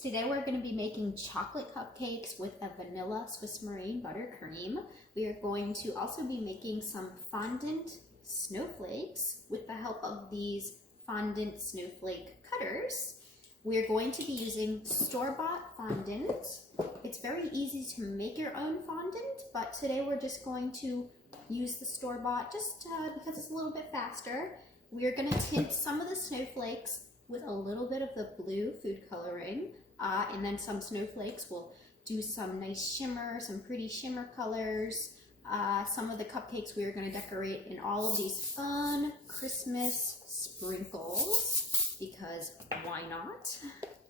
cupcakes. Today we're going to be making chocolate cupcakes with a vanilla Swiss Meringue Buttercream. We are going to also be making some fondant snowflakes with the help of these fondant snowflake cutters. We are going to be using store-bought fondant. It's very easy to make your own fondant, but today we're just going to use the store-bought just because it's a little bit faster. We are going to tint some of the snowflakes with a little bit of the blue food coloring, and then some snowflakes will do some nice shimmer, some pretty shimmer colors. Some of the cupcakes we are going to decorate in all of these fun Christmas sprinkles, because why not?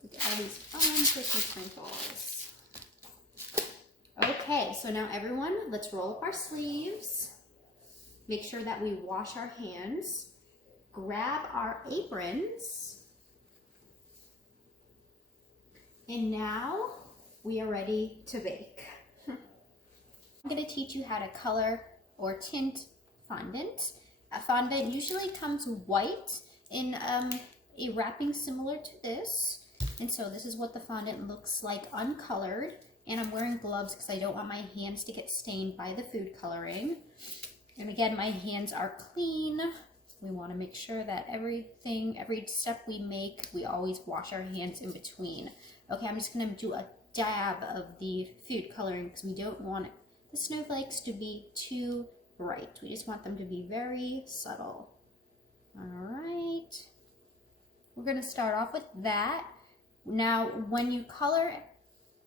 Look at all these fun Christmas sprinkles. Okay, so now everyone, let's roll up our sleeves. Make sure that we wash our hands. Grab our aprons. And now we are ready to bake. I'm going to teach you how to color or tint fondant. A fondant usually comes white in a wrapping similar to this. And so this is what the fondant looks like uncolored. And I'm wearing gloves because I don't want my hands to get stained by the food coloring. And again, my hands are clean. We want to make sure that every step we make, we always wash our hands in between. Okay, I'm just going to do a dab of the food coloring because we don't want the snowflakes to be too bright. We just want them to be very subtle. All right. We're going to start off with that. Now, when you color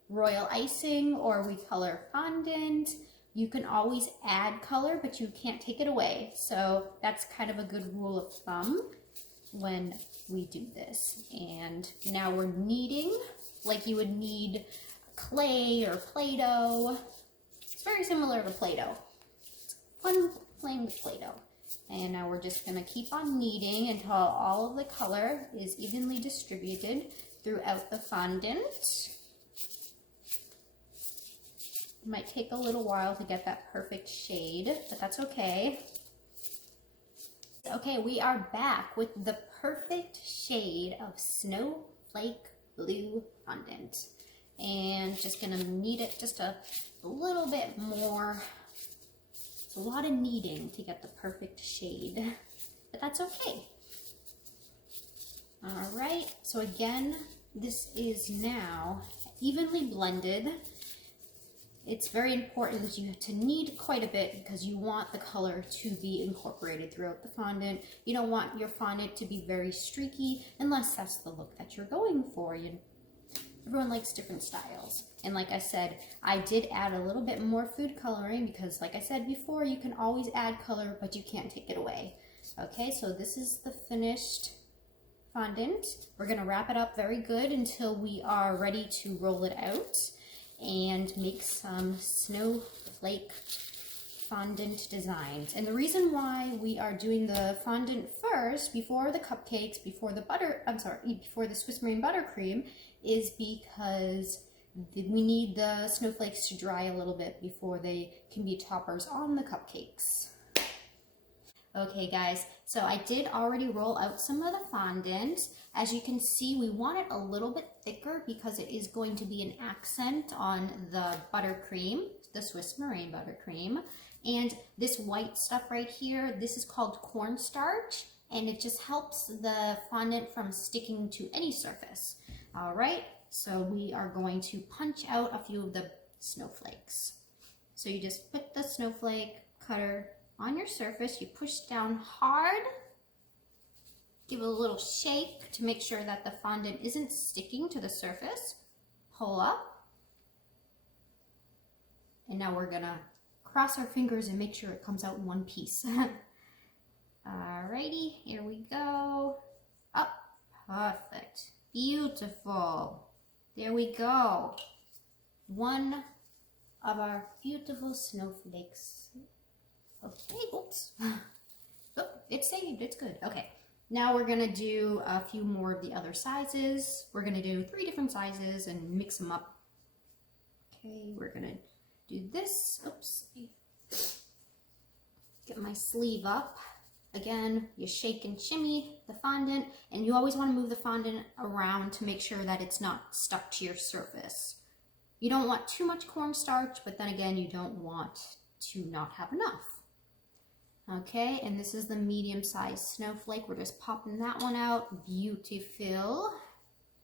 royal icing or we color fondant, you can always add color, but you can't take it away. So that's kind of a good rule of thumb when we do this. And now we're kneading like you would knead clay or Play-Doh. It's very similar to Play-Doh. It's fun playing with Play-Doh. And now we're just gonna keep on kneading until all of the color is evenly distributed throughout the fondant. It might take a little while to get that perfect shade, but that's okay. Okay, we are back with the perfect shade of snowflake blue fondant. And just gonna knead it just a little bit more. It's a lot of kneading to get the perfect shade, but that's okay. All right, so again, this is now evenly blended. It's very important that you have to knead quite a bit because you want the color to be incorporated throughout the fondant. You don't want your fondant to be very streaky unless that's the look that you're going for. Everyone likes different styles. And like I said, I did add a little bit more food coloring because like I said before, you can always add color, but you can't take it away. Okay, so this is the finished fondant. We're gonna wrap it up very good until we are ready to roll it out and make some snowflake fondant designs. And the reason why we are doing the fondant first before the cupcakes, before the Swiss Meringue Buttercream is because we need the snowflakes to dry a little bit before they can be toppers on the cupcakes. Okay guys, so I did already roll out some of the fondant. As you can see, we want it a little bit thicker because it is going to be an accent on the buttercream, the Swiss Meringue Buttercream. And this white stuff right here, this is called cornstarch, and it just helps the fondant from sticking to any surface. All right, so we are going to punch out a few of the snowflakes. So you just put the snowflake cutter on your surface, you push down hard, give it a little shake to make sure that the fondant isn't sticking to the surface, pull up, and now we're gonna cross our fingers and make sure it comes out in one piece. Alrighty, here we go. Up, perfect, beautiful. There we go. One of our beautiful snowflakes. Okay, oops. Oh, it's saved, it's good. Okay, now we're gonna do a few more of the other sizes. We're gonna do 3 different sizes and mix them up. Okay, we're gonna do this. Oops. Get my sleeve up. Again, you shake and shimmy the fondant, and you always want to move the fondant around to make sure that it's not stuck to your surface. You don't want too much cornstarch, but then again, you don't want to not have enough. Okay, and this is the medium-sized snowflake. We're just popping that one out. Beautiful.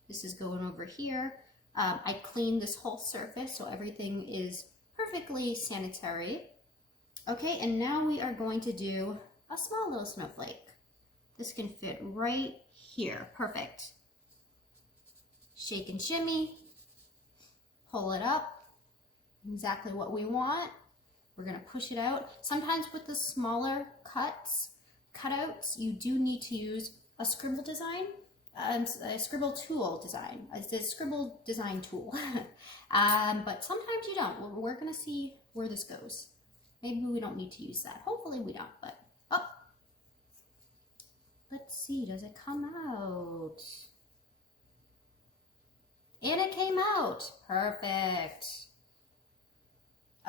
This is going over here. I cleaned this whole surface, so everything is perfectly sanitary. Okay, and now we are going to do a small little snowflake. This can fit right here. Perfect. Shake and shimmy. Pull it up. Exactly what we want. We're going to push it out. Sometimes with the smaller cutouts, you do need to use a scribble design, a scribble tool design, a scribble design tool. But sometimes you don't. We're going to see where this goes. Maybe we don't need to use that. Hopefully we don't, but let's see, does it come out? And it came out. Perfect.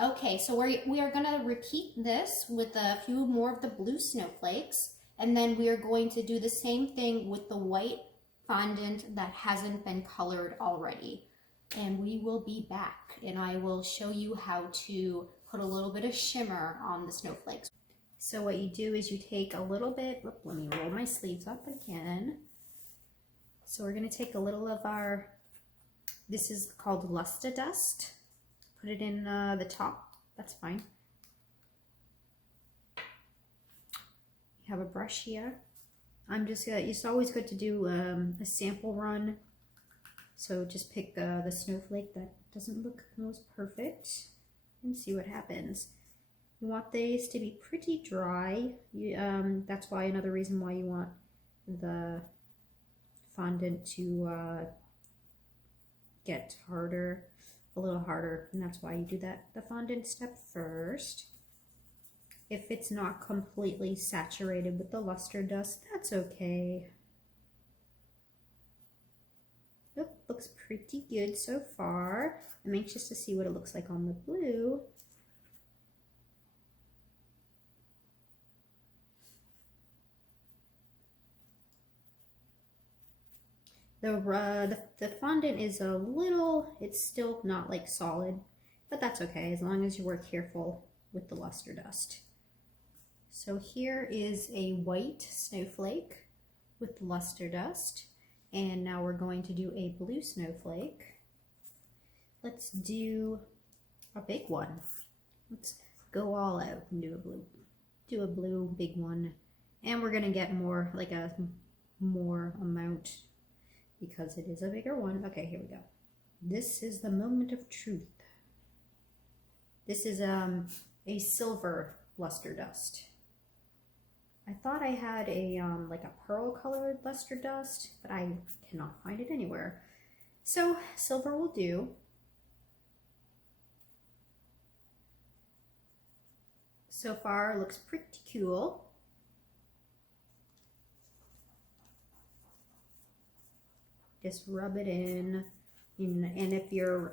Okay, so we are going to repeat this with a few more of the blue snowflakes, and then we are going to do the same thing with the white fondant that hasn't been colored already. And we will be back, and I will show you how to put a little bit of shimmer on the snowflakes. So what you do is you take a little bit, let me roll my sleeves up again. So we're going to take a little of our, this is called Luster Dust. Put it in the top, that's fine. You have a brush here. I'm just, it's always good to do a sample run. So just pick the snowflake that doesn't look the most perfect and see what happens. You want these to be pretty dry. That's why another reason why you want the fondant to get harder, a little harder, and that's why you do the fondant step first. If it's not completely saturated with the luster dust, that's okay. Oh, looks pretty good so far. I'm anxious to see what it looks like on the blue. The fondant is a little, it's still not like solid, but that's okay as long as you were careful with the luster dust. So here is a white snowflake with luster dust, and now we're going to do a blue snowflake. Let's do a big one. Let's go all out and do a blue big one, and we're gonna get more, like a more amount, because it is a bigger one. Okay, here we go. This is the moment of truth. This is a silver luster dust. I thought I had a like a pearl colored luster dust, but I cannot find it anywhere. So silver will do. So far, looks pretty cool. Just rub it in, and if your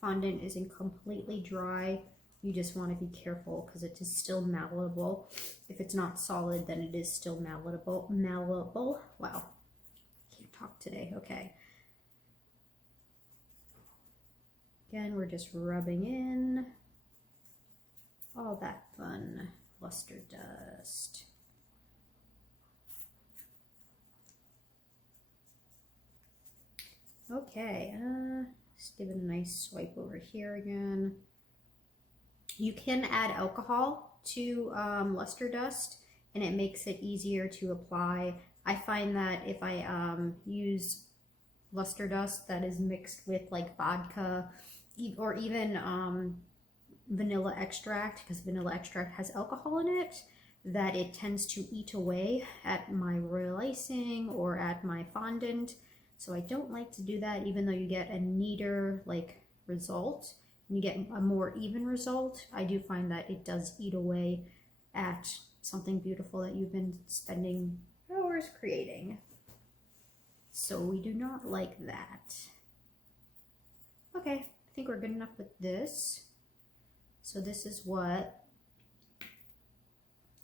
fondant isn't completely dry, you just want to be careful because it is still malleable. If it's not solid, then it is still malleable. Wow, can't talk today. Okay. Again, we're just rubbing in all that fun luster dust. Okay, just give it a nice swipe over here again. You can add alcohol to luster dust, and it makes it easier to apply. I find that if I use luster dust that is mixed with like vodka or even vanilla extract, because vanilla extract has alcohol in it, that it tends to eat away at my royal icing or at my fondant. So I don't like to do that, even though you get a neater like result and you get a more even result. I do find that it does eat away at something beautiful that you've been spending hours creating. So we do not like that. Okay, I think we're good enough with this. So this is what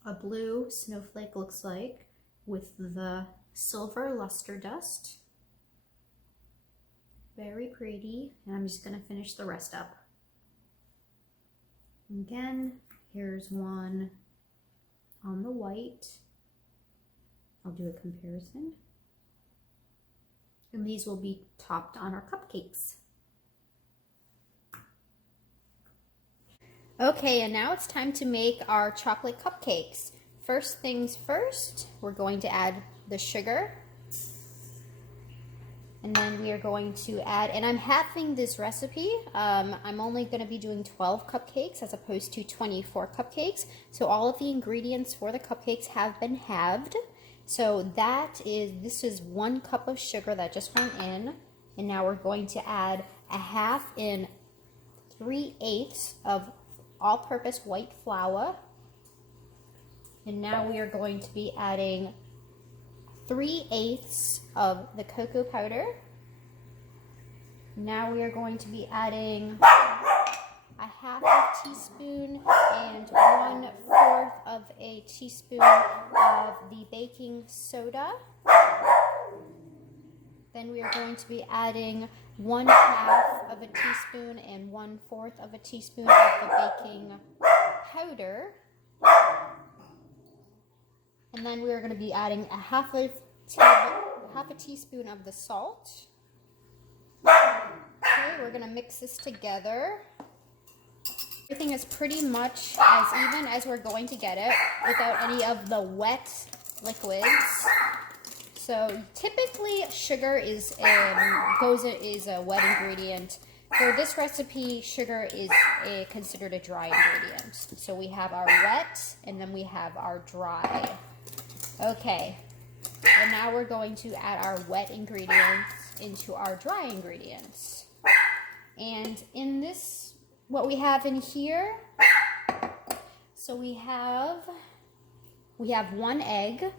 a blue snowflake looks like with the silver luster dust. Very pretty. And I'm just going to finish the rest up. Again, here's one on the white. I'll do a comparison. And these will be topped on our cupcakes. Okay, and now it's time to make our chocolate cupcakes. First things first, we're going to add the sugar. And then we are going to add, and I'm halving this recipe. I'm only going to be doing 12 cupcakes as opposed to 24 cupcakes. So all of the ingredients for the cupcakes have been halved. So this is 1 cup of sugar that just went in. And now we're going to add a 1/2 and 3/8 of all-purpose white flour. And now we are going to be adding 3/8 of the cocoa powder. Now we are going to be adding a 1/2 teaspoon and 1/4 of a teaspoon of the baking soda. Then we are going to be adding 1/2 of a teaspoon and 1/4 of a teaspoon of the baking powder. And then we are going to be adding a 1/2 teaspoon of the salt. Okay, we're going to mix this together. Everything is pretty much as even as we're going to get it without any of the wet liquids. So typically sugar is a wet ingredient. For this recipe, sugar is considered a dry ingredient. So we have our wet and then we have our dry. Okay, and now we're going to add our wet ingredients into our dry ingredients. And in this, what we have in here, so we have 1 egg,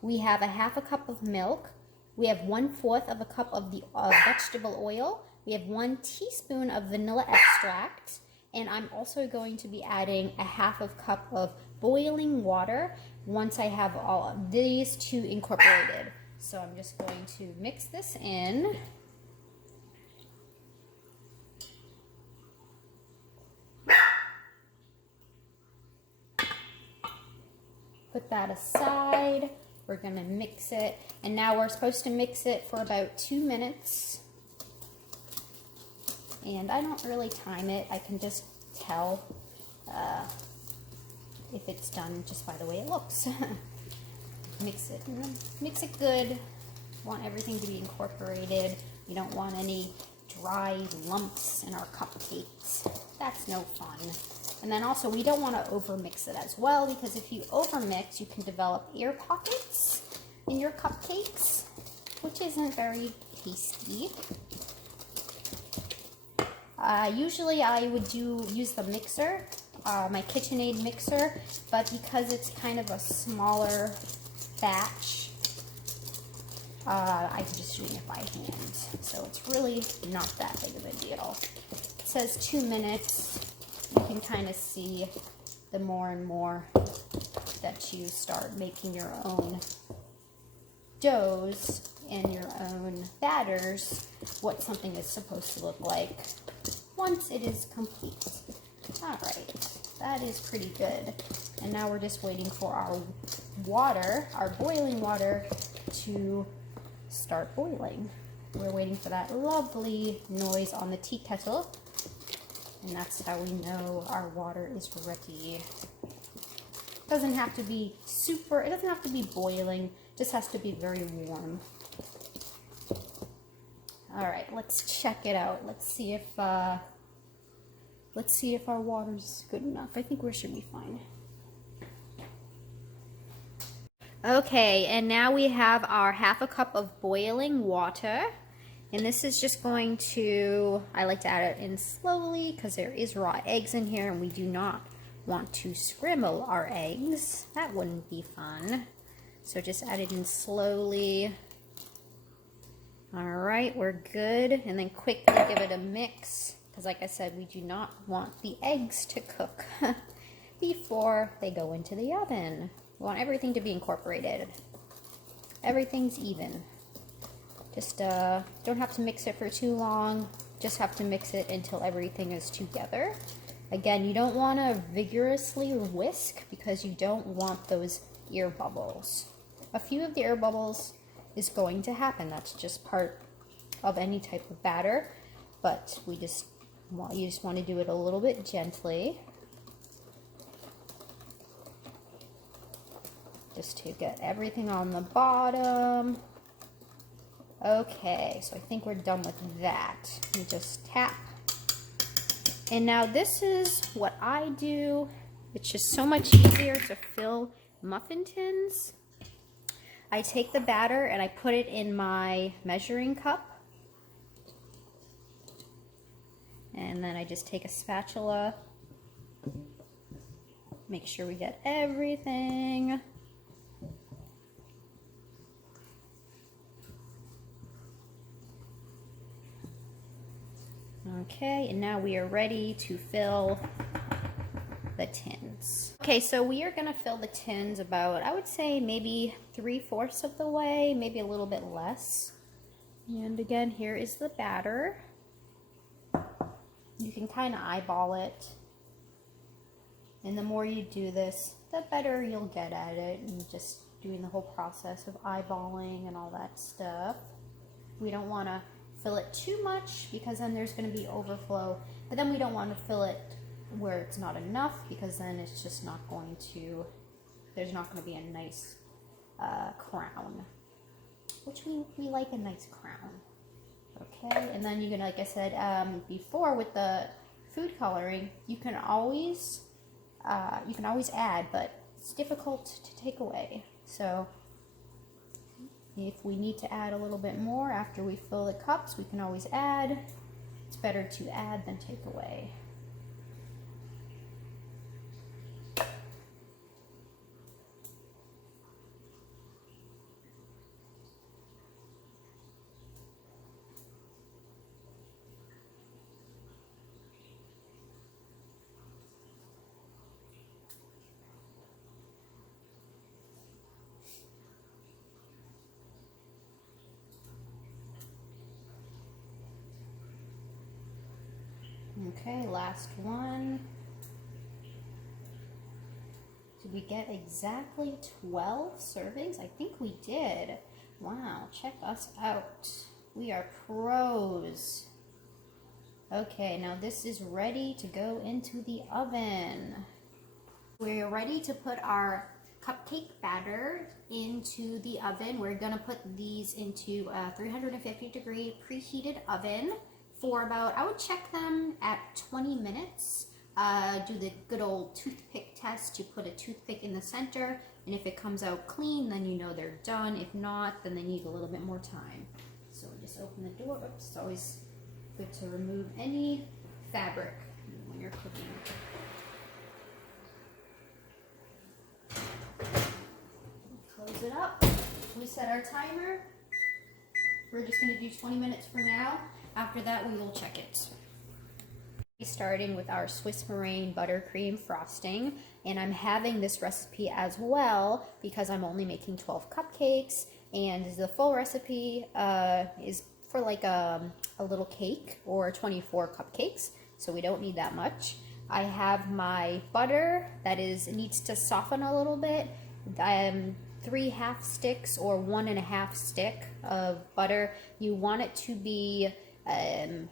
we have a 1/2 cup of milk, we have 1/4 of a cup of the vegetable oil, we have 1 teaspoon of vanilla extract, and I'm also going to be adding a 1/2 cup of boiling water once I have all of these 2 incorporated. So I'm just going to mix this in. Put that aside. We're going to mix it. And now we're supposed to mix it for about 2 minutes. And I don't really time it. I can just tell if it's done just by the way it looks. Mix it good. Want everything to be incorporated. You don't want any dry lumps in our cupcakes. That's no fun. And then also we don't want to overmix it as well, because if you overmix, you can develop air pockets in your cupcakes, which isn't very tasty. Usually I would use the mixer, my KitchenAid mixer, but because it's kind of a smaller batch, I can just do it by hand. So it's really not that big of a deal. It says 2 minutes. You can kind of see the more and more that you start making your own doughs and your own batters, what something is supposed to look like once it is complete. Alright, that is pretty good. And now we're just waiting for our water, our boiling water, to start boiling. We're waiting for that lovely noise on the tea kettle. And that's how we know our water is ready. It doesn't have to be it doesn't have to be boiling, it just has to be very warm. Alright, let's check it out. Let's see if our water's good enough. I think we should be fine. Okay, and now we have our 1/2 cup of boiling water. And this is just going to, I like to add it in slowly because there is raw eggs in here and we do not want to scramble our eggs. That wouldn't be fun. So just add it in slowly. Alright, we're good. And then quickly give it a mix because like I said, we do not want the eggs to cook. before they go into the oven. We want everything to be incorporated. Everything's even. Just don't have to mix it for too long. Just have to mix it until everything is together. Again, you don't want to vigorously whisk because you don't want those air bubbles. A few of the air bubbles is going to happen. That's just part of any type of batter, but you just want to do it a little bit gently, just to get everything on the bottom. Okay, so I think we're done with that. Let me just tap. And now this is what I do. It's just so much easier to fill muffin tins. I take the batter and I put it in my measuring cup. And then I just take a spatula, make sure we get everything. Okay, and now we are ready to fill the tins. Okay, so we are gonna fill the tins about, I would say maybe 3/4 of the way, maybe a little bit less. And again, here is the batter. You can kind of eyeball it. And the more you do this, the better you'll get at it. And just doing the whole process of eyeballing and all that stuff. We don't want to fill it too much because then there's going to be overflow. But then we don't want to fill it where it's not enough because then it's just not going to, there's not going to be a nice crown. Which we like a nice crown. Okay, and then you can, like I said before with the food coloring, you can always add, but it's difficult to take away. So if we need to add a little bit more after we fill the cups, we can always add. It's better to add than take away. Okay, last one. Did we get exactly 12 servings? I think we did. Wow, check us out. We are pros. Okay, now this is ready to go into the oven. We're ready to put our cupcake batter into the oven. We're gonna put these into a 350-degree preheated oven for about, I would check them at 20 minutes. Do the good old toothpick test. You put a toothpick in the center, and if it comes out clean, then you know they're done. If not, then they need a little bit more time. So just open the door. Oops, it's always good to remove any fabric when you're cooking. Close it up. We set our timer. We're just going to do 20 minutes for now. After that, we will check it. Starting with our Swiss Meringue Buttercream frosting, and I'm having this recipe as well because I'm only making 12 cupcakes, and the full recipe is for like a little cake or 24 cupcakes, so we don't need that much. I have my butter that needs to soften a little bit. 3/2 sticks or 1.5 stick of butter. You want it to be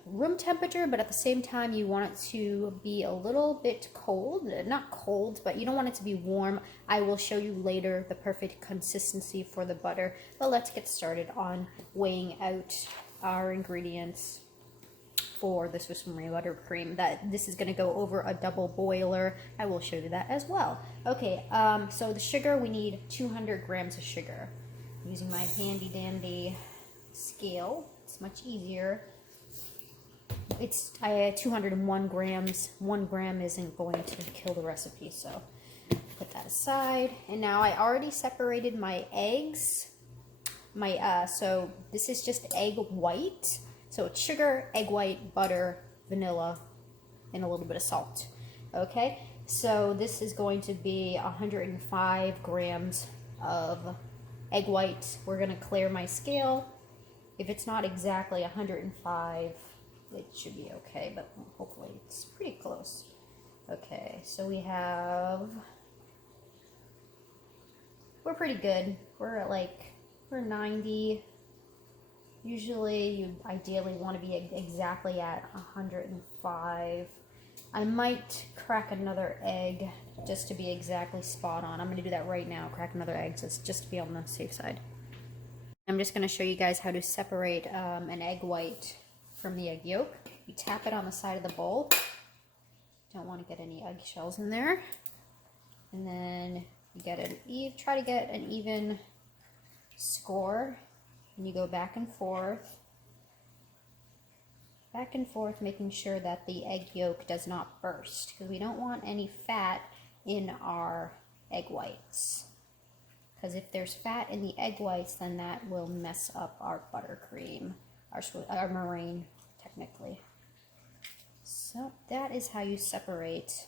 room temperature, but at the same time you want it to be a little bit cold. Not cold, but you don't want it to be warm. I will show you later the perfect consistency for the butter, but let's get started on weighing out our ingredients for the Swiss Meringue Buttercream. This is going to go over a double boiler. I will show you that as well. Okay, so the sugar, we need 200 grams of sugar. I'm using my handy dandy scale. It's much easier. It's 201 grams. 1 gram isn't going to kill the recipe, so put that aside. And now I already separated my eggs. So this is just egg white. So it's sugar, egg white, butter, vanilla, and a little bit of salt. Okay, So this is going to be 105 grams of egg white. We're going to clear my scale. If it's not exactly 105, it should be okay, but hopefully it's pretty close. Okay, so we're pretty good. We're 90. Usually you ideally want to be exactly at 105. I might crack another egg just to be exactly spot on. I'm going to do that right now, crack another egg, just to be on the safe side. I'm just going to show you guys how to separate an egg white from the egg yolk. You tap it on the side of the bowl. Don't want to get any eggshells in there. And then you try to get an even score, and you go back and forth, making sure that the egg yolk does not burst, because we don't want any fat in our egg whites. Because if there's fat in the egg whites, then that will mess up our buttercream, our meringue, technically. So that is how you separate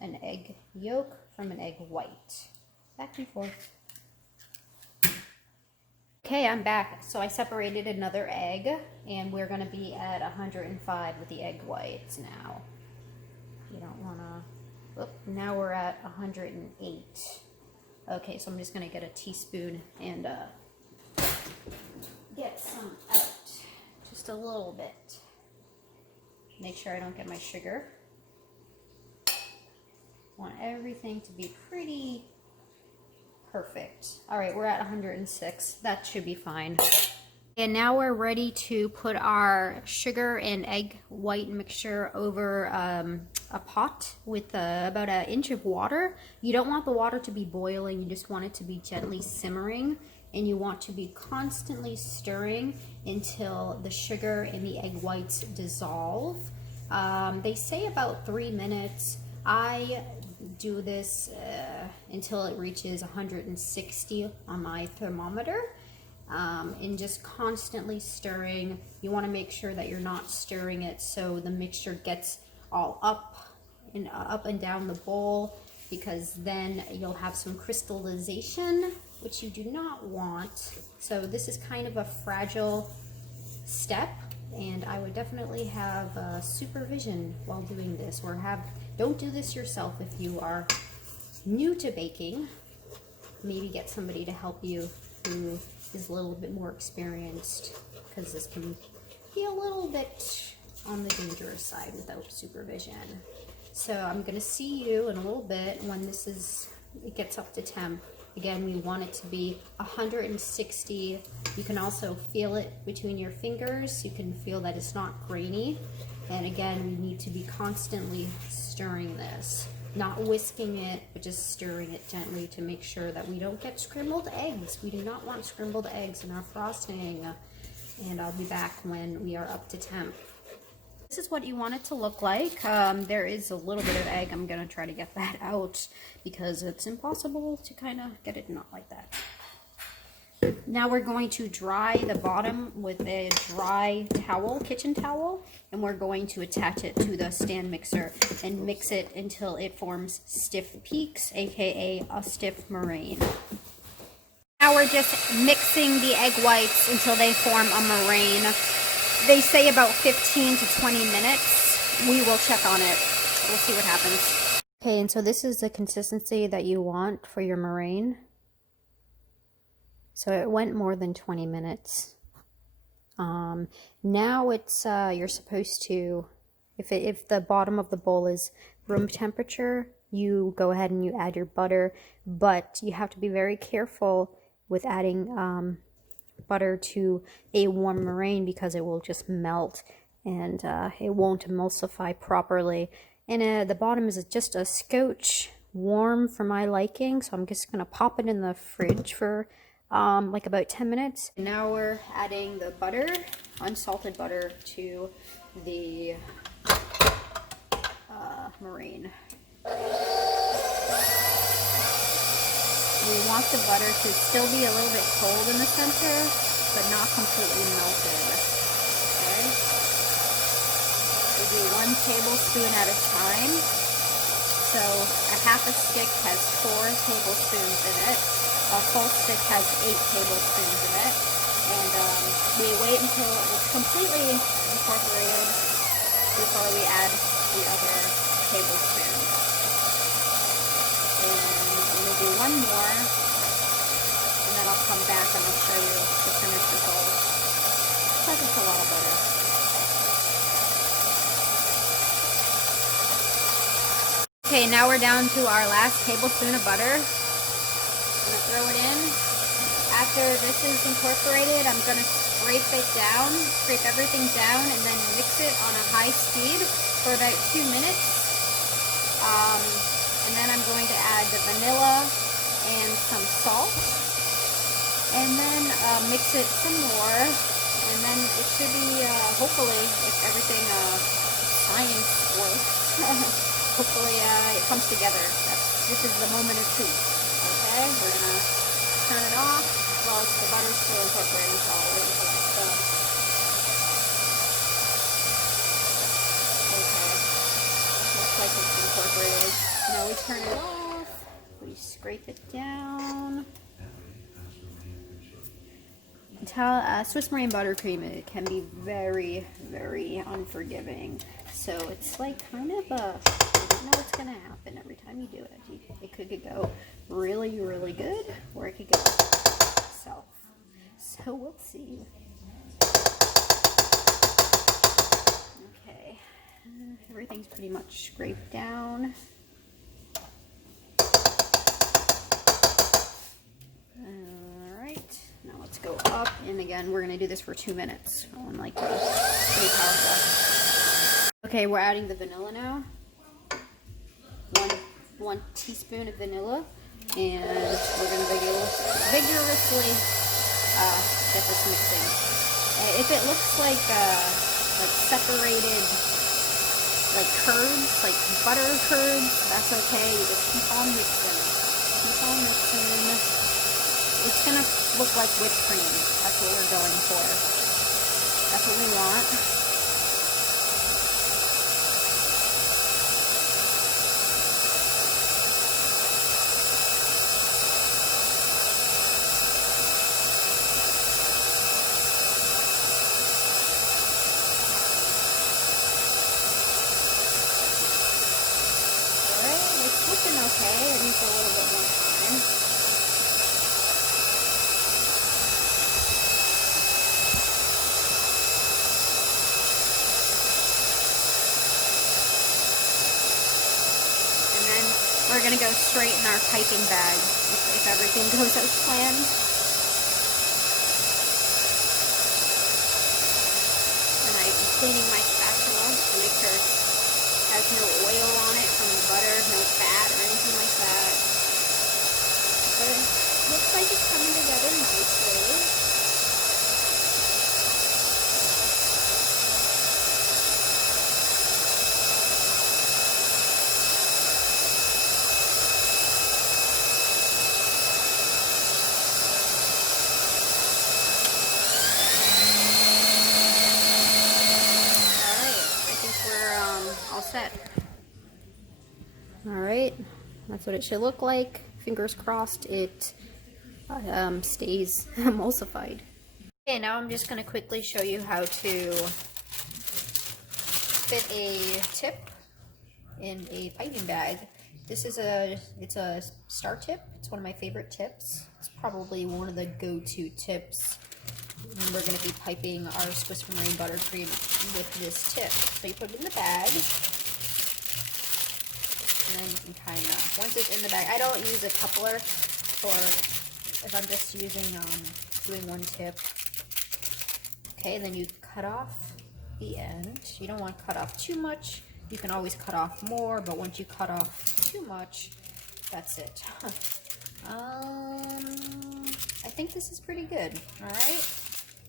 an egg yolk from an egg white. Back and forth. Okay, I'm back. So I separated another egg, and we're going to be at 105 with the egg whites now. You don't want to... Now we're at 108. Okay, so I'm just going to get a teaspoon and get some out. Just a little bit. Make sure I don't get my sugar. Want everything to be pretty perfect. All right, we're at 106. That should be fine. And now we're ready to put our sugar and egg white mixture over a pot with about an inch of water. You don't want the water to be boiling, you just want it to be gently simmering, and you want to be constantly stirring until the sugar and the egg whites dissolve. They say about 3 minutes. I do this until it reaches 160 on my thermometer. And just constantly stirring. You want to make sure that you're not stirring it so the mixture gets all up and down the bowl, because then you'll have some crystallization, which you do not want. So this is kind of a fragile step, and I would definitely have supervision while doing this, or don't do this yourself if you are new to baking. Maybe get somebody to help you who is a little bit more experienced, because this can be a little bit on the dangerous side without supervision. So I'm going to see you in a little bit when it gets up to temp. Again, we want it to be 160. You can also feel it between your fingers. You can feel that it's not grainy. And again, we need to be constantly stirring this. Not whisking it, but just stirring it gently to make sure that we don't get scrambled eggs. We do not want scrambled eggs in our frosting. And I'll be back when we are up to temp. This is what you want it to look like. There is a little bit of egg. I'm going to try to get that out because it's impossible to kind of get it not like that. Now we're going to dry the bottom with a dry towel, kitchen towel, and we're going to attach it to the stand mixer and mix it until it forms stiff peaks, aka a stiff meringue. Now we're just mixing the egg whites until they form a meringue. They say about 15 to 20 minutes. We will check on it. We'll see what happens. Okay, and so this is the consistency that you want for your meringue. So it went more than 20 minutes. Now it's, you're supposed to, if the bottom of the bowl is room temperature, you go ahead and you add your butter, but you have to be very careful with adding butter to a warm meringue because it will just melt and it won't emulsify properly. And the bottom is just a scotch warm for my liking, so I'm just going to pop it in the fridge for like about 10 minutes. Now we're adding the butter, unsalted butter, to the meringue. We want the butter to still be a little bit cold in the center, but not completely melted. Okay? We do 1 tablespoon at a time. So a half a stick has 4 tablespoons in it. A full stick has 8 tablespoons in it. And we wait until it's completely incorporated before we add the other tablespoon. And I'm going to do one more, and then I'll come back and I'll show you the finished result. Because it's a lot of butter. Okay, now we're down to our last tablespoon of butter. I'm going to throw it in. After this is incorporated, I'm going to scrape everything down, and then mix it on a high speed for about 2 minutes. And then I'm going to add the vanilla and some salt, and then mix it some more, and then it should be, hopefully, if everything, science works, hopefully it comes together. This is the moment of truth. Okay, we're going to turn it off. Well, the butter's still incorporating, so I'll wait until it's done. Okay, looks like it's incorporated. Now we turn it off, we scrape it down. Swiss Meringue Buttercream, it can be very, very unforgiving. So it's like kind of a, you don't know what's going to happen every time you do it. It could go really, really good, or it could go south. So we'll see. Okay, everything's pretty much scraped down. Alright, now let's go up, and again, we're going to do this for 2 minutes. Like pretty powerful. Okay, we're adding the vanilla now. One teaspoon of vanilla, and we're going to vigorously get this mixing. If it looks like separated, like curds, like butter curds, that's okay. You just keep on mixing. Keep on mixing. It's going to look like whipped cream. That's what we're going for. That's what we want. Looking okay, it needs a little bit more time. And then we're going to go straight in our piping bag if everything goes as planned. And I'm cleaning my spatula to make sure it has no oil on it from the butter, no fat or anything like that. But it looks like it's coming together nicely. All set. Alright, that's what it should look like. Fingers crossed it stays emulsified. Okay, now I'm just going to quickly show you how to fit a tip in a piping bag. It's a star tip. It's one of my favorite tips. It's probably one of the go-to tips. And we're going to be piping our Swiss Meringue Buttercream with this tip. So you put it in the bag, and then you can kind of, once it's in the bag, I don't use a coupler for if I'm just doing one tip. Okay, then you cut off the end. You don't want to cut off too much. You can always cut off more, but once you cut off too much, that's it. I think this is pretty good, alright?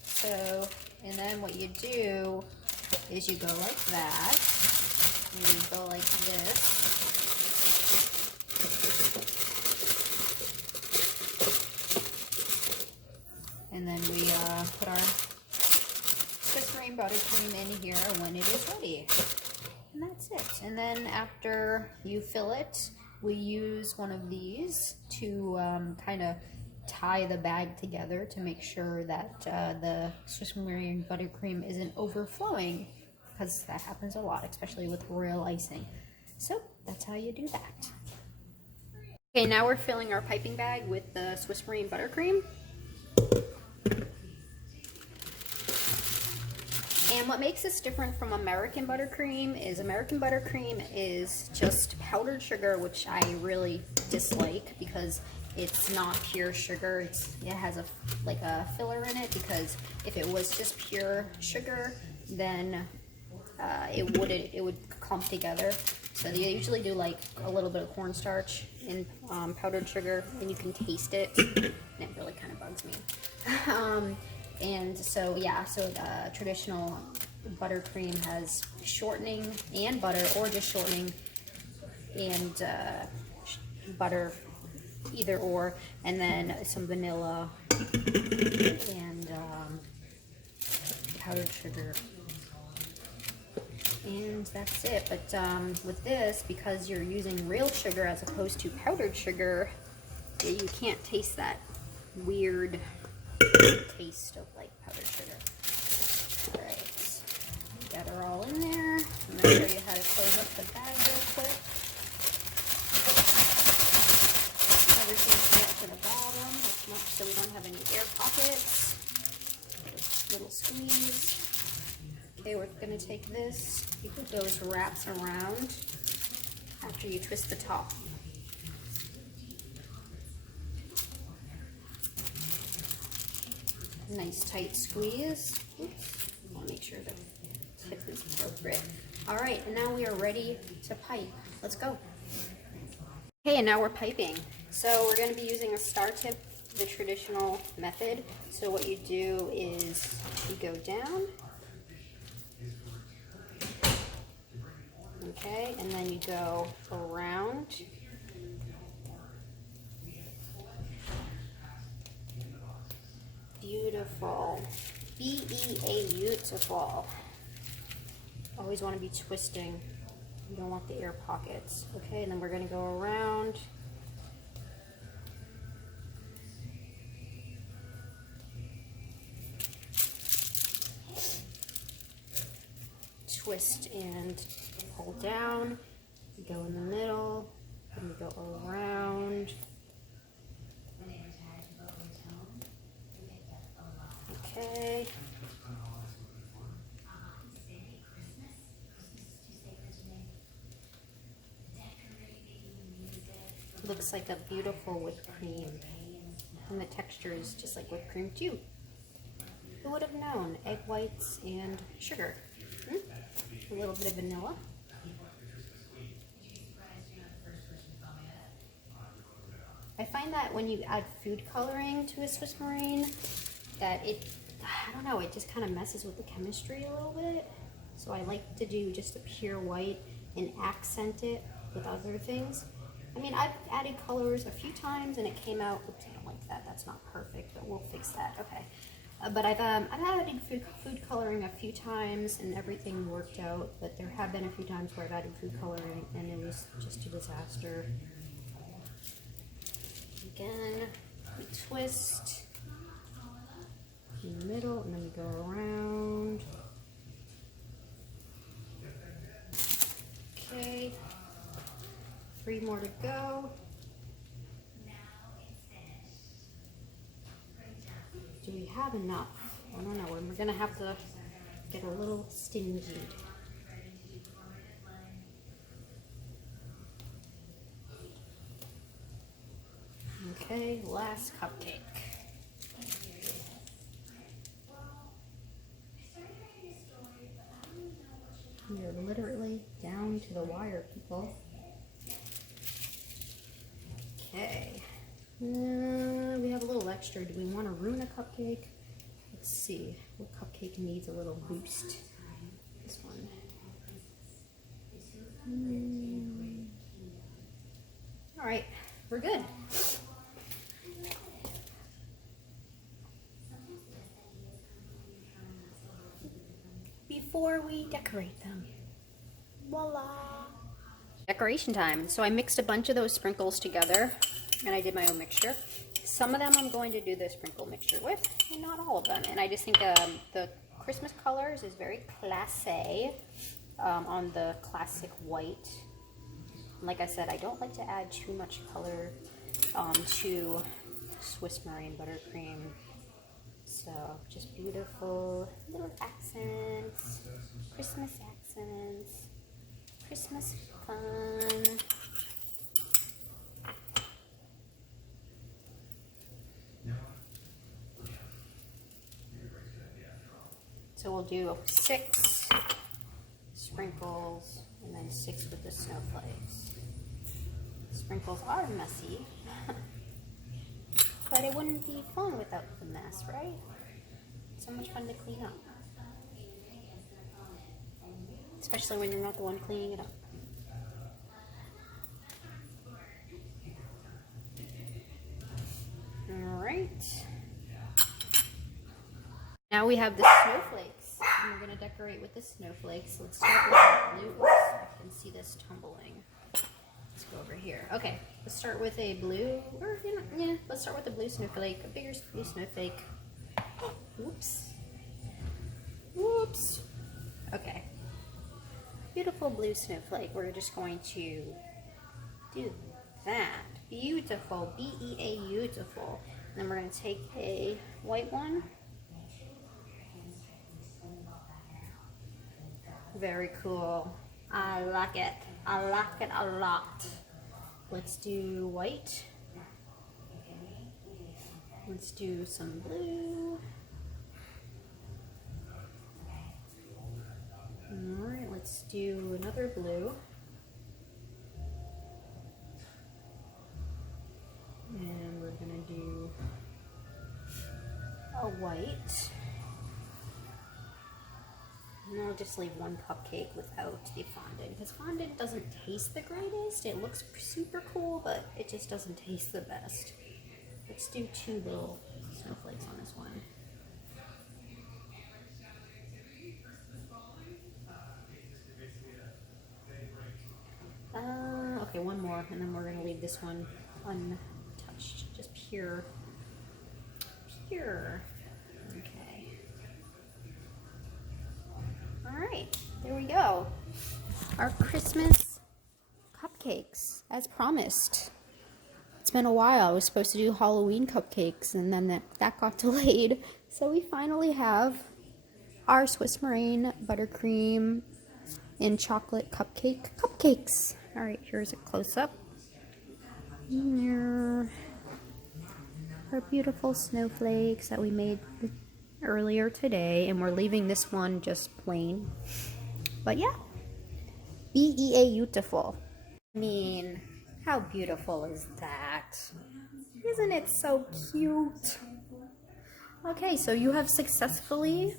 So, and then what you do is you go like that, and you go like this. And then we put our Swiss Meringue Buttercream in here when it is ready. And that's it. And then after you fill it, we use one of these to kind of tie the bag together to make sure that the Swiss Meringue Buttercream isn't overflowing, because that happens a lot, especially with royal icing. So that's how you do that. Okay, now we're filling our piping bag with the Swiss Meringue Buttercream. And what makes this different from American buttercream is just powdered sugar, which I really dislike because it's not pure sugar. It has like a filler in it, because if it was just pure sugar, then it would clump together. So they usually do like a little bit of cornstarch in powdered sugar, and you can taste it, and it really kind of bugs me. And so yeah, so the traditional buttercream has shortening and butter, or just shortening and butter, either or, and then some vanilla and powdered sugar. And that's it. But with this, because you're using real sugar as opposed to powdered sugar, you can't taste that weird taste of like powdered sugar. Alright, got her all in there. I'm going to show you how to close up the bag real quick. Everything's up to the bottom, so we don't have any air pockets. Just a little squeeze. Okay, we're going to take this, you put those wraps around after you twist the top. Nice tight squeeze. Oops, I want to make sure the tip is appropriate. Alright, and now we are ready to pipe. Let's go. Okay, and now we're piping. So we're going to be using a star tip, the traditional method. So what you do is you go down. Okay, and then you go around. Beautiful. Beautiful. Always want to be twisting. You don't want the air pockets. Okay, and then we're going to go around. Twist and pull down. You go in the middle. Then you go around. Okay. Looks like a beautiful whipped cream. And the texture is just like whipped cream too. Who would have known? Egg whites and sugar. A little bit of vanilla. I find that when you add food coloring to a Swiss meringue, that I don't know, it just kind of messes with the chemistry a little bit. So I like to do just a pure white and accent it with other things. I mean, I've added colors a few times and it came out, oops, I don't like that, that's not perfect, but we'll fix that, okay. But I've added food coloring a few times and everything worked out, but there have been a few times where I've added food coloring and it was just a disaster. Again, we twist in the middle and then we go around. Okay, 3 more to go. Do we have enough? I don't know, we're gonna have to get a little stingy. Okay, last cupcake. You're literally down to the wire, people. Okay. We have a little extra. Do we want to ruin a cupcake? Let's see. What cupcake needs a little boost? This one. All right, we're good. Before we decorate them, Voila! Decoration time. So I mixed a bunch of those sprinkles together and I did my own mixture. Some of them I'm going to do the sprinkle mixture with, and not all of them. And I just think the Christmas colors is very classy on the classic white. Like I said, I don't like to add too much color to Swiss Meringue Buttercream. So just beautiful little accents, Christmas accents, Christmas fun. So we'll do 6 sprinkles and then 6 with the snowflakes. Sprinkles are messy, but it wouldn't be fun without the mess, right? It's so much fun to clean up, especially when you're not the one cleaning it up. All right. Now we have the snowflakes, and we're going to decorate with the snowflakes. Let's start with the blue. Oops, I can see this tumbling. Let's go over here. Okay, let's start with a blue, or yeah, let's start with a blue snowflake, a bigger blue snowflake. Whoops. Whoops. Okay. Beautiful blue snowflake. We're just going to do that. Beautiful. B-E-A, beautiful. And then we're going to take a white one. Very cool. I like it. I like it a lot. Let's do white. Let's do some blue. Alright, let's do another blue. And we're going to do a white. And I'll just leave one cupcake without the fondant, because fondant doesn't taste the greatest. It looks super cool, but it just doesn't taste the best. Let's do 2 little snowflakes on this one. Okay, one more, and then we're going to leave this one untouched. Just pure. Pure. Okay. Alright, there we go. Our Christmas cupcakes, as promised. It's been a while. I was supposed to do Halloween cupcakes, and then that got delayed. So we finally have our Swiss Meringue Buttercream and chocolate cupcakes. Alright, here's a close-up. Here. Our beautiful snowflakes that we made earlier today, and we're leaving this one just plain. But yeah, B-E-A beautiful. I mean, how beautiful is that? Isn't it so cute? Okay, so you have successfully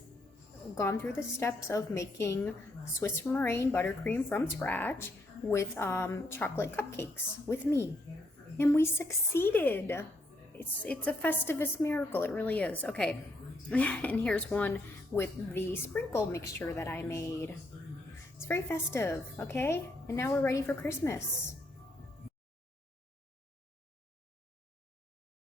gone through the steps of making Swiss Meringue Buttercream from scratch with chocolate cupcakes with me, and we succeeded. It's a Festivus miracle. It really is. Okay, and here's one with the sprinkle mixture that I made. It's very festive. Okay, and now we're ready for Christmas.